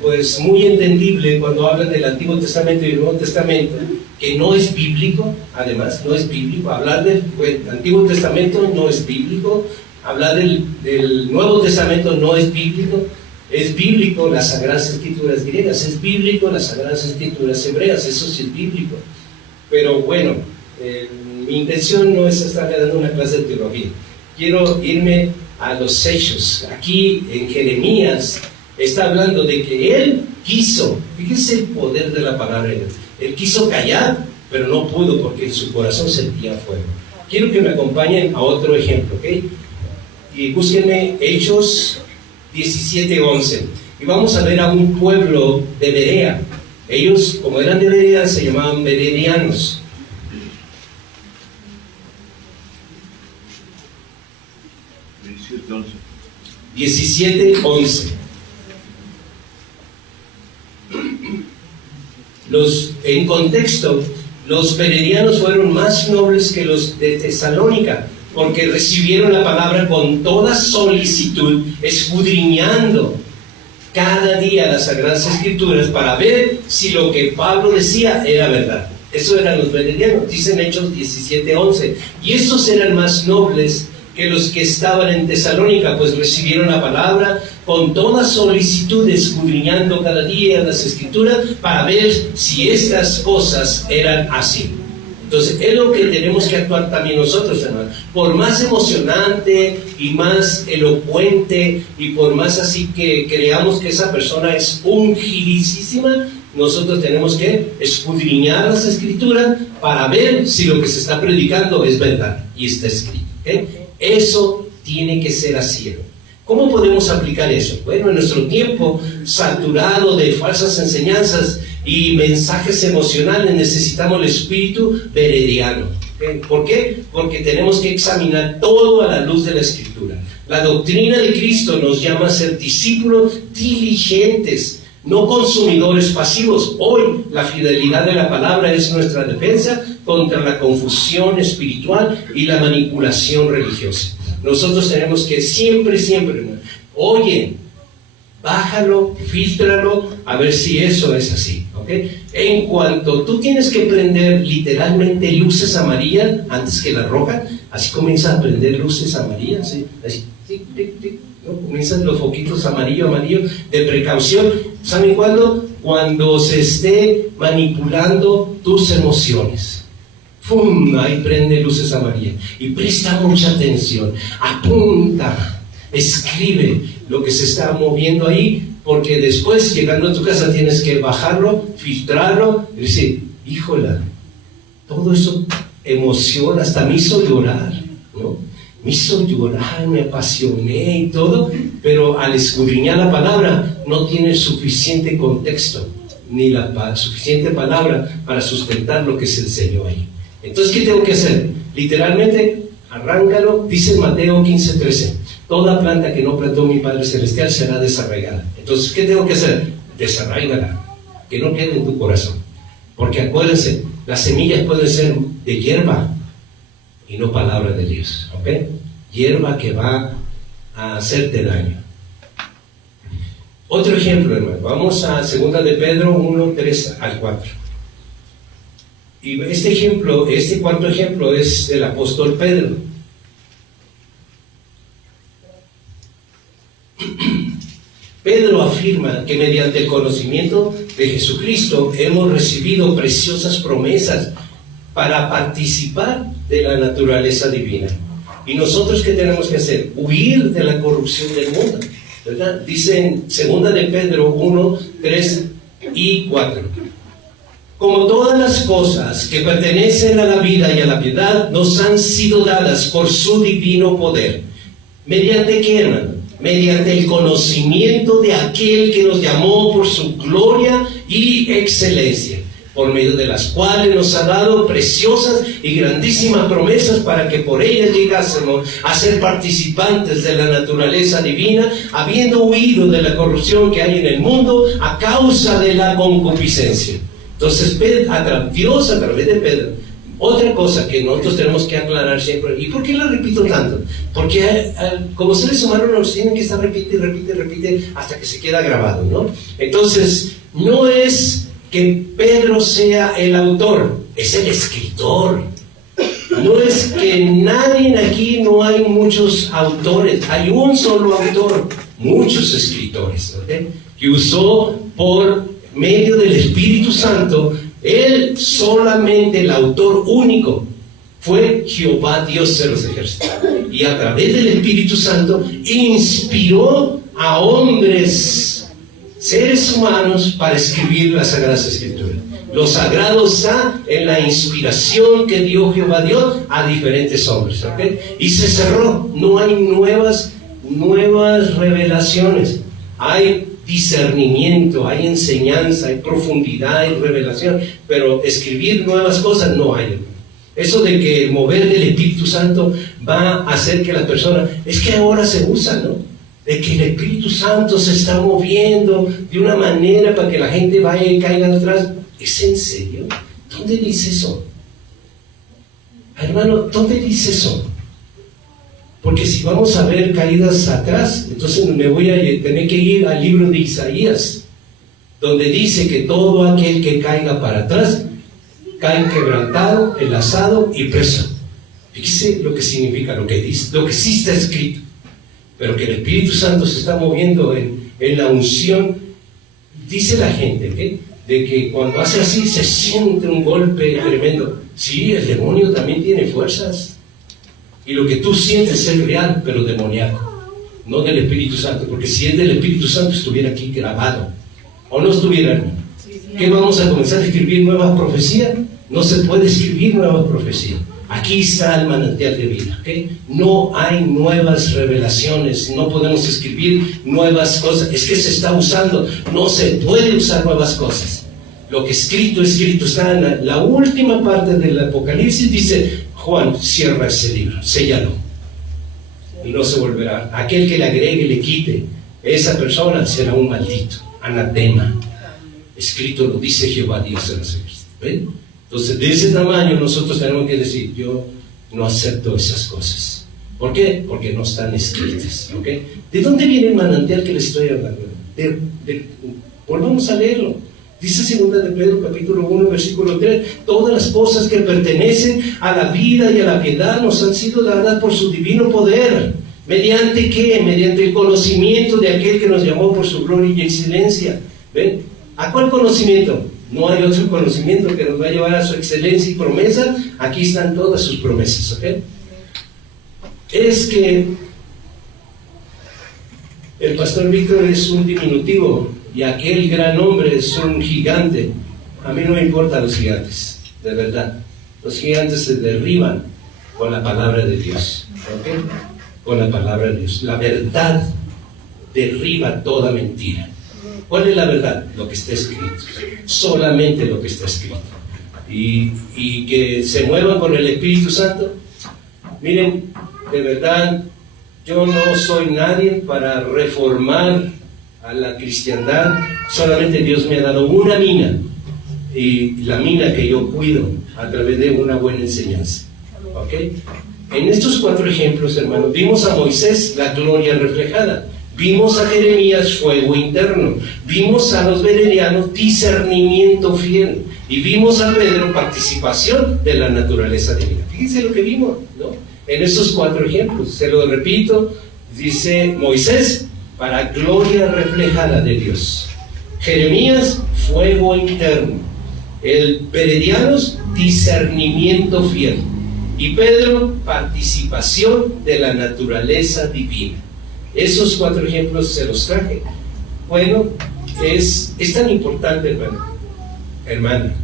pues muy entendible cuando hablan del Antiguo Testamento y del Nuevo Testamento, que no es bíblico, además, no es bíblico. Hablar del Antiguo Testamento no es bíblico, hablar del Nuevo Testamento no es bíblico. Es bíblico las Sagradas Escrituras griegas, es bíblico las Sagradas Escrituras hebreas, eso sí es bíblico. Pero bueno, mi intención no es estarle dando una clase de teología. Quiero irme a los hechos. Aquí en Jeremías está hablando de que él quiso, fíjense el poder de la palabra, él quiso callar, pero no pudo porque en su corazón sentía fuego. Quiero que me acompañen a otro ejemplo, ¿ok? Y búsquenme Hechos 17:11. Y vamos a ver a un pueblo de Berea. Ellos, como eran de Berea, se llamaban beredianos. $17:11. 17:11. En contexto, los beredianos fueron más nobles que los de Tesalónica, porque recibieron la palabra con toda solicitud, escudriñando cada día las Sagradas Escrituras para ver si lo que Pablo decía era verdad. Eso eran los beredianos, dicen Hechos 17:11. Y esos eran más nobles que los que estaban en Tesalónica, pues recibieron la palabra con toda solicitud, escudriñando cada día las Escrituras para ver si estas cosas eran así. Entonces, es lo que tenemos que actuar también nosotros, hermanos. Por más emocionante y más elocuente y por más así que creamos que esa persona es ungidísima, nosotros tenemos que escudriñar las Escrituras para ver si lo que se está predicando es verdad y está escrito. ¿Okay? Eso tiene que ser así. ¿Cómo podemos aplicar eso? Bueno, en nuestro tiempo saturado de falsas enseñanzas y mensajes emocionales, necesitamos el espíritu berediano. ¿Okay? ¿Por qué? Porque tenemos que examinar todo a la luz de la Escritura. La doctrina de Cristo nos llama a ser discípulos diligentes, no consumidores pasivos. Hoy la fidelidad de la palabra es nuestra defensa contra la confusión espiritual y la manipulación religiosa. Nosotros tenemos que siempre, oye, bájalo, fíltralo, a ver si eso es así, ¿ok? En cuanto tú tienes que prender literalmente luces amarillas antes que la roja, así comienza a prender luces amarillas, ¿sí? Así, tic, tic, tic, ¿no? comienzan los foquitos amarillo, de precaución. ¿Saben cuándo? Cuando se esté manipulando tus emociones. ¡Fum! Ahí prende luces amarillas. Y presta mucha atención. Apunta, escribe lo que se está moviendo ahí, porque después, llegando a tu casa, tienes que bajarlo, filtrarlo y decir, híjola, todo eso emociona, hasta me hizo llorar, ¿no? Me hizo llorar, me apasioné y todo, pero al escudriñar la palabra no tiene suficiente contexto, ni la suficiente palabra para sustentar lo que se enseñó ahí. Entonces, ¿qué tengo que hacer? Literalmente, arráncalo, dice Mateo 15:13. Toda planta que no plantó mi Padre Celestial será desarraigada. Entonces, ¿qué tengo que hacer? Desarraigala, que no quede en tu corazón. Porque acuérdense, las semillas pueden ser de hierba y no palabra de Dios, ¿ok? Hierba que va a hacerte daño. Otro ejemplo, hermano. Vamos a 2 de Pedro 1:3-4. Y este cuarto ejemplo es del apóstol Pedro. Pedro afirma que mediante el conocimiento de Jesucristo hemos recibido preciosas promesas para participar de la naturaleza divina. ¿Y nosotros qué tenemos que hacer? Huir de la corrupción del mundo, ¿verdad? Dice en 2 de Pedro 1:3-4. Como todas las cosas que pertenecen a la vida y a la piedad nos han sido dadas por su divino poder. ¿Mediante qué, hermano? Mediante el conocimiento de aquel que nos llamó por su gloria y excelencia, por medio de las cuales nos ha dado preciosas y grandísimas promesas para que por ellas llegásemos a ser participantes de la naturaleza divina, habiendo huido de la corrupción que hay en el mundo a causa de la concupiscencia. Entonces, Dios a través de Pedro. Otra cosa que nosotros tenemos que aclarar siempre, ¿y por qué la repito tanto? Porque como seres humanos nos tienen que estar repite hasta que se queda grabado, ¿no? Entonces, no es que Pedro sea el autor, es el escritor. No es que nadie aquí, no hay muchos autores, hay un solo autor, muchos escritores, ¿okay? Que usó por medio del Espíritu Santo. Él solamente, el autor único, fue Jehová Dios de los ejércitos. Y a través del Espíritu Santo inspiró a hombres, seres humanos, para escribir las Sagradas Escrituras. Lo sagrado está en la inspiración que dio Jehová Dios a diferentes hombres, ¿okay? Y se cerró. No hay nuevas revelaciones. Hay discernimiento, hay enseñanza, hay profundidad, hay revelación, pero escribir nuevas cosas no hay. Eso de que el mover del Espíritu Santo va a hacer que la persona, es que ahora se usa, ¿no? De que el Espíritu Santo se está moviendo de una manera para que la gente vaya y caiga atrás. ¿Es en serio? ¿Dónde dice eso? Hermano, ¿dónde dice eso? Porque si vamos a ver caídas atrás, entonces me voy a tener que ir al libro de Isaías, donde dice que todo aquel que caiga para atrás, cae quebrantado, enlazado y preso. Fíjese lo que significa, lo que dice, lo que sí está escrito. Pero que el Espíritu Santo se está moviendo en la unción. Dice la gente, ¿okay? De que cuando hace así se siente un golpe tremendo. Sí, el demonio también tiene fuerzas. Y lo que tú sientes es real, pero demoníaco, no del Espíritu Santo, porque si es del Espíritu Santo estuviera aquí grabado, o no estuviera. ¿Qué vamos a comenzar a escribir nuevas profecías? No se puede escribir nuevas profecías. Aquí está el manantial de vida, ¿okay? No hay nuevas revelaciones, no podemos escribir nuevas cosas. Es que se está usando, no se puede usar nuevas cosas. Lo que escrito está en la última parte del Apocalipsis. Dice Juan, cierra ese libro, séllalo y no se volverá. Aquel que le agregue, le quite, esa persona será un maldito, anatema. Escrito lo dice Jehová Dios de los ejércitos. ¿Ven? Entonces, de ese tamaño nosotros tenemos que decir, yo no acepto esas cosas. ¿Por qué? Porque no están escritas, ¿okay? ¿De dónde viene el manantial que les estoy hablando? Volvamos a leerlo. Dice 2 de Pedro capítulo 1 versículo 3, todas las cosas que pertenecen a la vida y a la piedad nos han sido dadas por su divino poder. ¿Mediante qué? Mediante el conocimiento de aquel que nos llamó por su gloria y excelencia. ¿Ven? ¿A cuál conocimiento? No hay otro conocimiento que nos va a llevar a su excelencia y promesa. Aquí están todas sus promesas, ¿ok? Es que el pastor Víctor es un diminutivo y aquel gran hombre es un gigante. A mí no me importan los gigantes, de verdad. Los gigantes se derriban con la palabra de Dios, ¿ok? Con la palabra de Dios. La verdad derriba toda mentira. ¿Cuál es la verdad? Lo que está escrito. Solamente lo que está escrito. Y que se muevan con el Espíritu Santo. Miren, de verdad, yo no soy nadie para reformar a la cristiandad. Solamente Dios me ha dado una mina. Y la mina que yo cuido a través de una buena enseñanza. ¿Ok? En estos 4 ejemplos, hermanos, vimos a Moisés, la gloria reflejada. Vimos a Jeremías, fuego interno. Vimos a los bereanos, discernimiento fiel. Y vimos a Pedro, participación de la naturaleza divina. Fíjense lo que vimos, ¿no? En estos 4 ejemplos. Se lo repito, dice Moisés, para gloria reflejada de Dios. Jeremías, fuego interno. El bereanos, discernimiento fiel. Y Pedro, participación de la naturaleza divina. Esos 4 ejemplos se los traje. Bueno, es tan importante, hermana,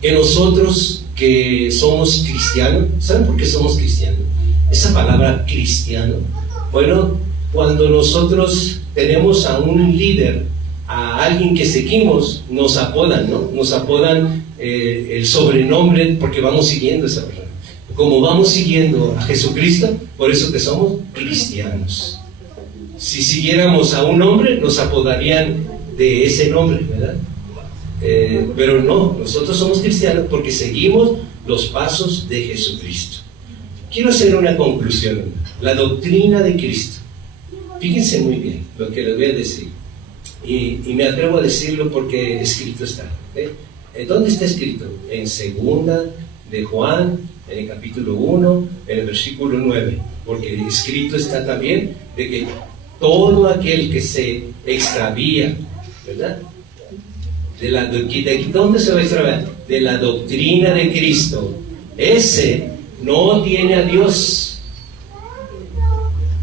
que nosotros que somos cristianos, ¿saben por qué somos cristianos? Esa palabra cristiano, bueno, cuando nosotros tenemos a un líder, a alguien que seguimos, nos apodan, ¿no? Nos apodan el sobrenombre porque vamos siguiendo a esa persona. Como vamos siguiendo a Jesucristo, por eso que somos cristianos. Si siguiéramos a un hombre, nos apodarían de ese nombre, ¿verdad? Pero no, nosotros somos cristianos porque seguimos los pasos de Jesucristo. Quiero hacer una conclusión. La doctrina de Cristo. Fíjense muy bien lo que les voy a decir. Y me atrevo a decirlo porque escrito está. ¿Dónde está escrito? En 2 de Juan, en el capítulo 1, en el versículo 9. Porque escrito está también de que todo aquel que se extravía, ¿verdad? ¿De dónde se va a extraviar? De la doctrina de Cristo. Ese no tiene a Dios,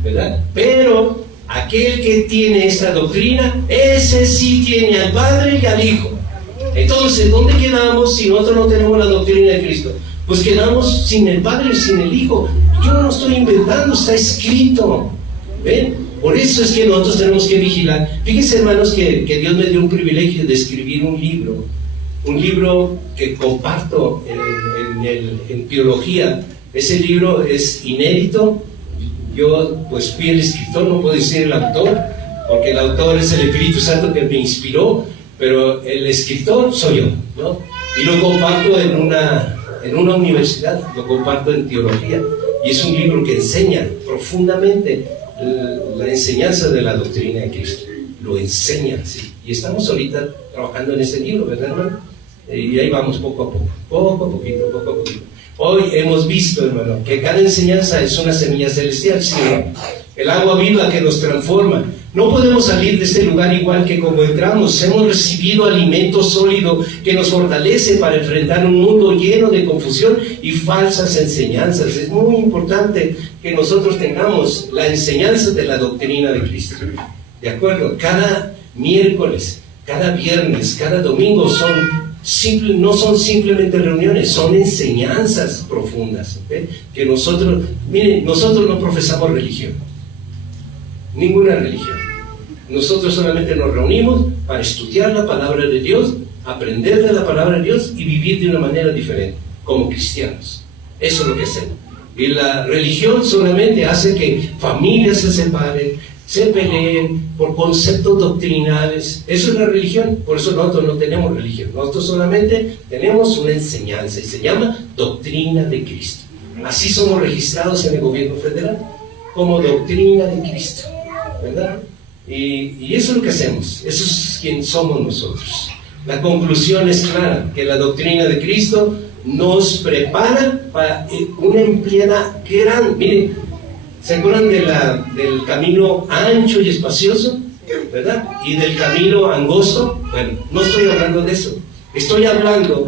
¿verdad? Pero aquel que tiene esta doctrina, ese sí tiene al Padre y al Hijo. Entonces, ¿dónde quedamos si nosotros no tenemos la doctrina de Cristo? Pues quedamos sin el Padre y sin el Hijo. Yo no estoy inventando, está escrito. ¿Ven? Por eso es que nosotros tenemos que vigilar. Fíjense, hermanos, que Dios me dio un privilegio de escribir un libro que comparto en teología. Ese libro es inédito. Yo pues fui el escritor, no puedo decir el autor, porque el autor es el Espíritu Santo que me inspiró, pero el escritor soy yo, ¿no? Y lo comparto en una universidad, lo comparto en teología, y es un libro que enseña profundamente la enseñanza de la doctrina de Cristo. Lo enseña, sí. Y estamos ahorita trabajando en ese libro, ¿verdad, hermano? Y ahí vamos poco a poquito. Hoy hemos visto, hermano, que cada enseñanza es una semilla celestial, ¿sí? El agua viva que nos transforma. No podemos salir de este lugar igual que como entramos. Hemos recibido alimento sólido que nos fortalece para enfrentar un mundo lleno de confusión y falsas enseñanzas. Es muy importante que nosotros tengamos la enseñanza de la doctrina de Cristo. ¿De acuerdo? Cada miércoles, cada viernes, cada domingo no son simplemente reuniones, son enseñanzas profundas, ¿okay? Que nosotros no profesamos religión, ninguna religión. Nosotros solamente nos reunimos para estudiar la palabra de Dios, aprender de la palabra de Dios y vivir de una manera diferente, como cristianos. Eso es lo que hacemos. Y la religión solamente hace que familias se separen, se peleen por conceptos doctrinales. Eso es la religión. Por eso nosotros no tenemos religión. Nosotros solamente tenemos una enseñanza y se llama doctrina de Cristo. Así somos registrados en el gobierno federal, como doctrina de Cristo, ¿verdad? Y eso es lo que hacemos. Eso es quien somos nosotros. La conclusión es clara, que la doctrina de Cristo nos prepara para una empleada grande. Miren, ¿Se acuerdan del camino ancho y espacioso? ¿Verdad? Y del camino angosto. Bueno, no estoy hablando de eso. Estoy hablando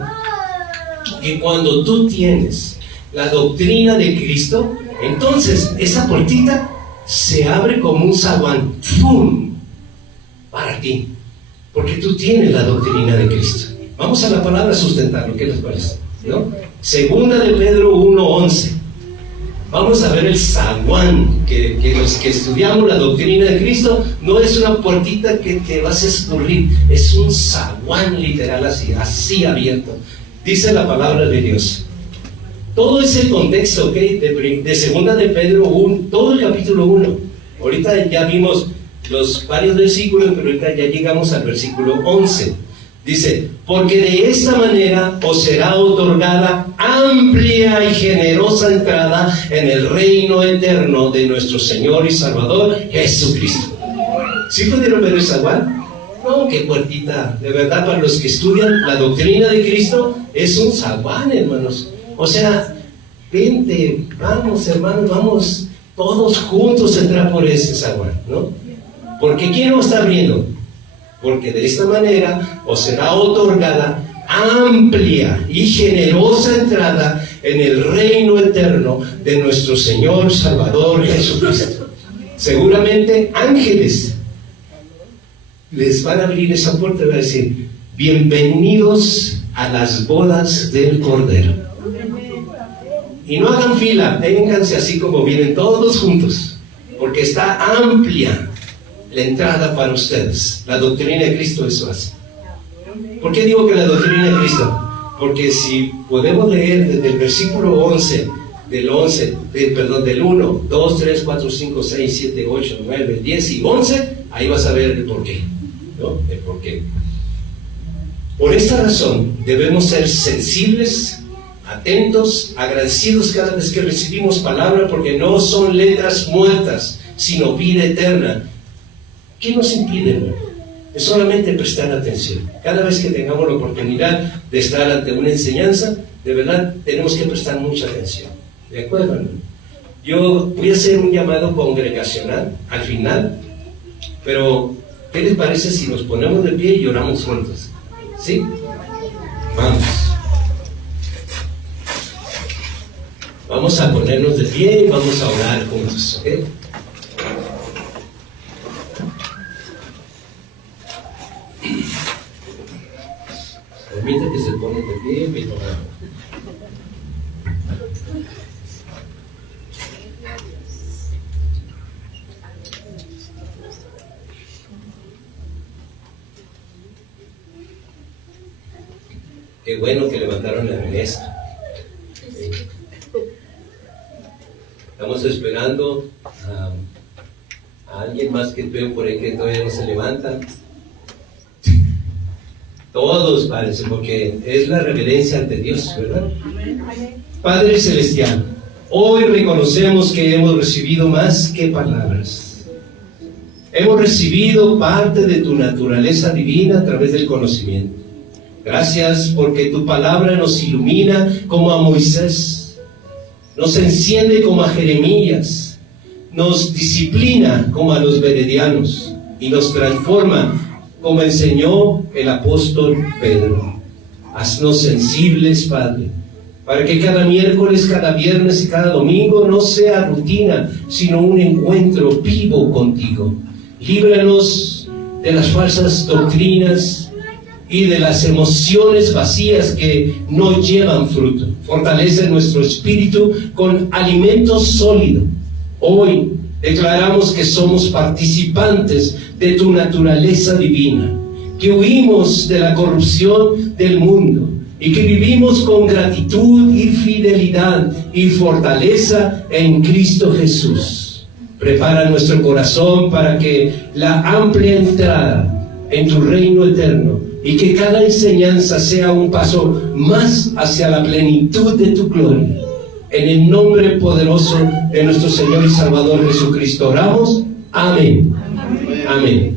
que cuando tú tienes la doctrina de Cristo, entonces esa puertita se abre como un zaguán, ¡fum!, para ti, porque tú tienes la doctrina de Cristo. Vamos a la palabra sustentarlo, ¿qué les parece? ¿No? Segunda de Pedro 1:11. Vamos a ver el zaguán, que los que estudiamos la doctrina de Cristo, no es una puertita que te vas a escurrir, es un zaguán literal así abierto. Dice la palabra de Dios. Todo ese contexto, ¿ok?, de segunda de Pedro 1, todo el capítulo 1. Ahorita ya vimos los varios versículos, pero ahorita ya llegamos al versículo 11. Dice, porque de esta manera os será otorgada amplia y generosa entrada en el reino eterno de nuestro Señor y Salvador Jesucristo. ¿Sí pudieron ver el zaguán? No, qué puertita. De verdad, para los que estudian la doctrina de Cristo, es un zaguán, hermanos. O sea, vente, vamos, hermanos, vamos todos juntos a entrar por ese zaguán, ¿no? Porque ¿quién nos está abriendo? Porque de esta manera os será otorgada amplia y generosa entrada en el reino eterno de nuestro Señor Salvador Jesucristo. Seguramente ángeles les van a abrir esa puerta y van a decir, bienvenidos a las bodas del Cordero. Y no hagan fila, vénganse así como vienen todos juntos, porque está amplia la entrada para ustedes. La doctrina de Cristo eso hace. ¿Por qué digo que la doctrina de Cristo? Porque si podemos leer desde el versículo 11, del 1, 2, 3, 4, 5, 6, 7, 8, 9, 10 y 11, ahí vas a ver el porqué, ¿no? El porqué. Por esta razón debemos ser sensibles, atentos, agradecidos cada vez que recibimos palabra, porque no son letras muertas, sino vida eterna. ¿Qué nos impide, hermano? Es solamente prestar atención. Cada vez que tengamos la oportunidad de estar ante una enseñanza, de verdad tenemos que prestar mucha atención. ¿De acuerdo, hermano? Yo voy a hacer un llamado congregacional al final, pero ¿qué les parece si nos ponemos de pie y oramos juntos? ¿Sí? Vamos. Vamos a ponernos de pie y vamos a orar juntos, ¿ok? Permite que se pongan de pie, mi hermano. Qué bueno que levantaron la mesa. Estamos esperando a alguien más que veo por ahí que todavía no se levanta. Todos, parece, porque es la reverencia ante Dios, ¿verdad? Padre Celestial, hoy reconocemos que hemos recibido más que palabras. Hemos recibido parte de tu naturaleza divina a través del conocimiento. Gracias porque tu palabra nos ilumina como a Moisés, nos enciende como a Jeremías, nos disciplina como a los beredianos y nos transforma como enseñó el apóstol Pedro. Haznos sensibles, Padre, para que cada miércoles, cada viernes y cada domingo no sea rutina, sino un encuentro vivo contigo. Líbranos de las falsas doctrinas y de las emociones vacías que no llevan fruto. Fortalece nuestro espíritu con alimento sólido. Hoy declaramos que somos participantes de tu naturaleza divina, que huimos de la corrupción del mundo y que vivimos con gratitud y fidelidad y fortaleza en Cristo Jesús. Prepara nuestro corazón para que la amplia entrada en tu reino eterno y que cada enseñanza sea un paso más hacia la plenitud de tu gloria. En el nombre poderoso de nuestro Señor y Salvador Jesucristo oramos. Amén. Amén.